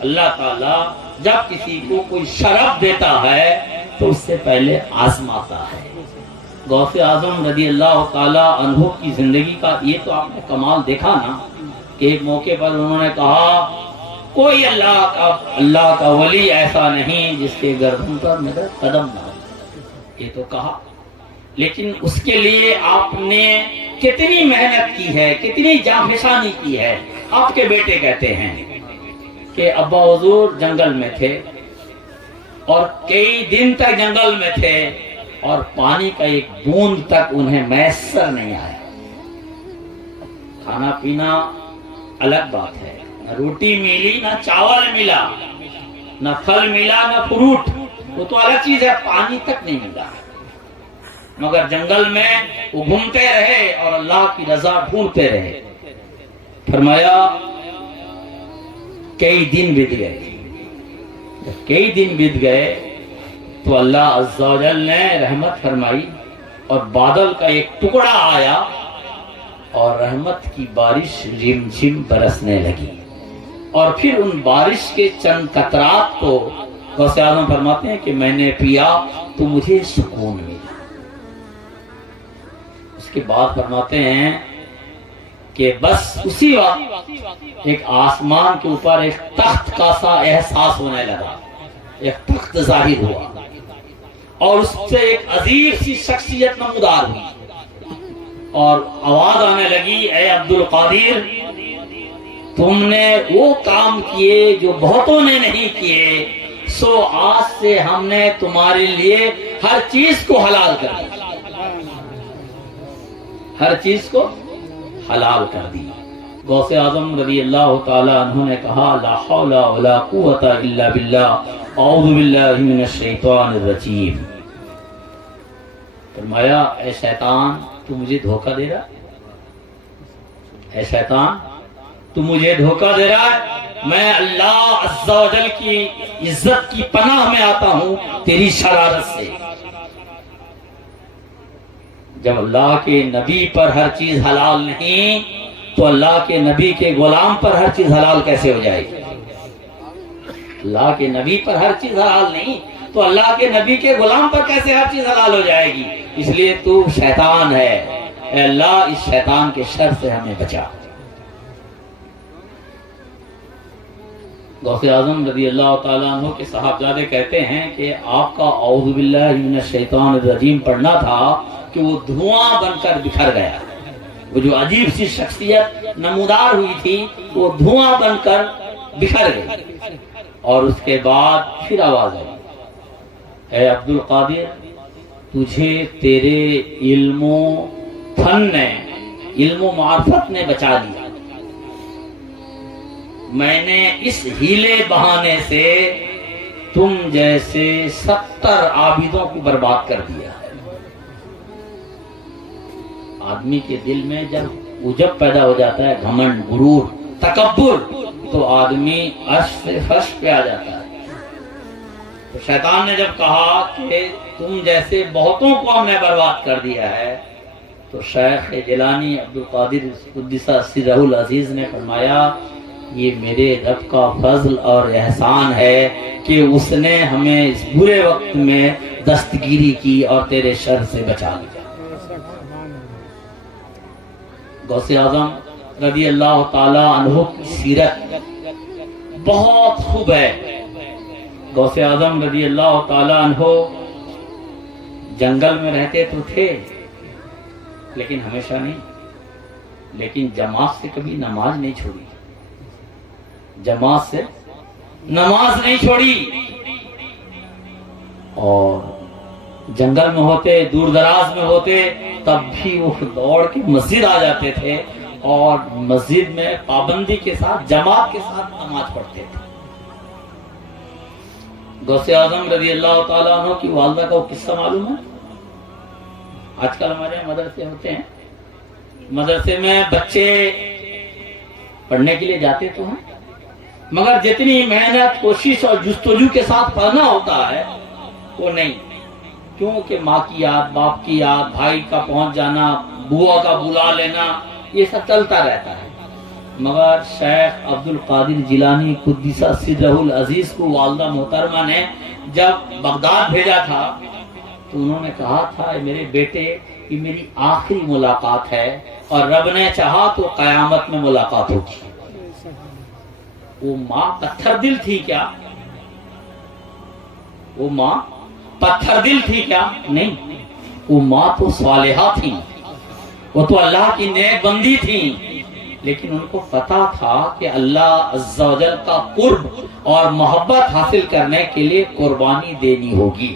اللہ تعالیٰ جب کسی کو کوئی شرف دیتا ہے تو اس سے پہلے آزماتا ہے۔ غوث اعظم رضی اللہ تعالیٰ عنہ کی زندگی کا یہ تو آپ نے کمال دیکھا نا کہ ایک موقع پر انہوں نے کہا کوئی اللہ کا ولی ایسا نہیں جس کے گردن پر میرا قدم نہ ہو، یہ تو کہا، لیکن اس کے لیے آپ نے کتنی محنت کی ہے، کتنی جانفشانی کی ہے۔ آپ کے بیٹے کہتے ہیں کہ ابا حضور جنگل میں تھے اور کئی دن تک جنگل میں تھے اور پانی کا ایک بوند تک انہیں میسر نہیں آیا۔ کھانا پینا الگ بات ہے، نہ روٹی ملی، نہ چاول ملا، نہ پھل ملا، نہ فروٹ، وہ تو الگ چیز ہے، پانی تک نہیں ملا۔ مگر جنگل میں وہ گھومتے رہے اور اللہ کی رضا ڈھونڈتے رہے۔ فرمایا کئی دن بیت گئے، جب کئی دن بیت گئے تو اللہ عز و جل نے رحمت فرمائی اور بادل کا ایک ٹکڑا آیا اور رحمت کی بارش رم جھم برسنے لگی، اور پھر ان بارش کے چند قطرات کو غوث اعظم فرماتے ہیں کہ میں نے پیا تو مجھے سکون ملا۔ اس کے بعد فرماتے ہیں کہ بس اسی وقت ایک آسمان کے اوپر ایک تخت کا سا احساس ہونے لگا، ایک تخت ظاہر ہوا اور اس سے ایک عظیم سی شخصیت نمودار ہوئی اور آواز آنے لگی، اے عبد القادر تم نے وہ کام کیے جو بہتوں نے نہیں کیے، سو آج سے ہم نے تمہارے لیے ہر چیز کو حلال کر دیا، ہر چیز کو حلال کر دی۔ غوث اعظم رضی اللہ تعالی عنہ نے کہا لا حول ولا قوت الا باللہ، اعوذ باللہ من الشیطان الرجیم۔ فرمایا اے شیطان تو مجھے دھوکہ دے رہا ہے، اے شیطان تو مجھے دھوکہ دے رہا ہے، میں اللہ عز و جل کی عزت کی پناہ میں آتا ہوں تیری شرارت سے۔ جب اللہ کے نبی پر ہر چیز حلال نہیں تو اللہ کے نبی کے غلام پر ہر چیز حلال کیسے ہو جائے گی؟ اللہ کے نبی پر ہر چیز حلال نہیں تو اللہ کے نبی کے غلام پر کیسے ہر چیز حلال ہو جائے گی؟ اس لیے تو شیطان ہے، اے اللہ اس شیطان کے شر سے ہمیں بچا۔ غوث اعظم رضی اللہ تعالیٰ عنہ کے صاحبزادے کہتے ہیں کہ آپ کا اعوذ باللہ من الشیطان الرجیم پڑھنا تھا کہ وہ دھواں بن کر بکھر گیا، وہ جو عجیب سی شخصیت نمودار ہوئی تھی وہ دھواں بن کر بکھر گئی، اور اس کے بعد پھر آواز آئی، اے عبد القادر تجھے تیرے علم و فن نے، علم و معرفت نے بچا لیا، میں نے اس ہیلے بہانے سے تم جیسے 70 عابدوں کو برباد کر دیا ہے۔ آدمی کے دل میں جب عجب پیدا ہو جاتا ہے، گھمنڈ، غرور، تکبر، تو آدمی عرش سے فرش پہ آ جاتا ہے۔ تو شیطان نے جب کہا کہ تم جیسے بہتوں کو ہم نے برباد کر دیا ہے، تو شیخ جیلانی عبد القادر قدس سرہ العزیز نے فرمایا یہ میرے رب کا فضل اور احسان ہے کہ اس نے ہمیں اس برے وقت میں دستگیری کی اور تیرے شر سے بچا لیا۔ غوث اعظم رضی اللہ تعالی عنہ کی سیرت بہت خوب ہے۔ غوث اعظم رضی اللہ تعالی عنہ جنگل میں رہتے تو تھے لیکن ہمیشہ نہیں، لیکن جماعت سے کبھی نماز نہیں چھوڑی، جماعت سے نماز نہیں چھوڑی، اور جنگل میں ہوتے، دور دراز میں ہوتے، تب بھی وہ دوڑ کے مسجد آ جاتے تھے اور مسجد میں پابندی کے ساتھ جماعت کے ساتھ نماز پڑھتے تھے۔ غوث اعظم رضی اللہ تعالیٰ عنہ کی والدہ کا وہ قصہ معلوم ہے؟ آج کل ہمارے یہاں مدرسے ہوتے ہیں، مدرسے میں بچے پڑھنے کے لیے جاتے تو ہیں مگر جتنی محنت، کوشش اور جستجو کے ساتھ پڑھنا ہوتا ہے وہ نہیں، کیونکہ ماں کی یاد، باپ کی یاد، بھائی کا پہنچ جانا، بوا کا بلا لینا، یہ سب چلتا رہتا ہے۔ مگر شیخ عبد القادر جیلانی قدس سرہ العزیز کو والدہ محترمہ نے جب بغداد بھیجا تھا تو انہوں نے کہا تھا میرے بیٹے یہ میری آخری ملاقات ہے اور رب نے چاہا تو قیامت میں ملاقات ہوگی. وہ ماں پتھر دل تھی کیا؟ وہ ماں پتھر دل تھی کیا؟ نہیں، وہ ماں تو صالحہ تھی، وہ تو اللہ کی نیک بندی تھی، لیکن ان کو پتا تھا کہ اللہ عز و جل کا قرب اور محبت حاصل کرنے کے لیے قربانی دینی ہوگی.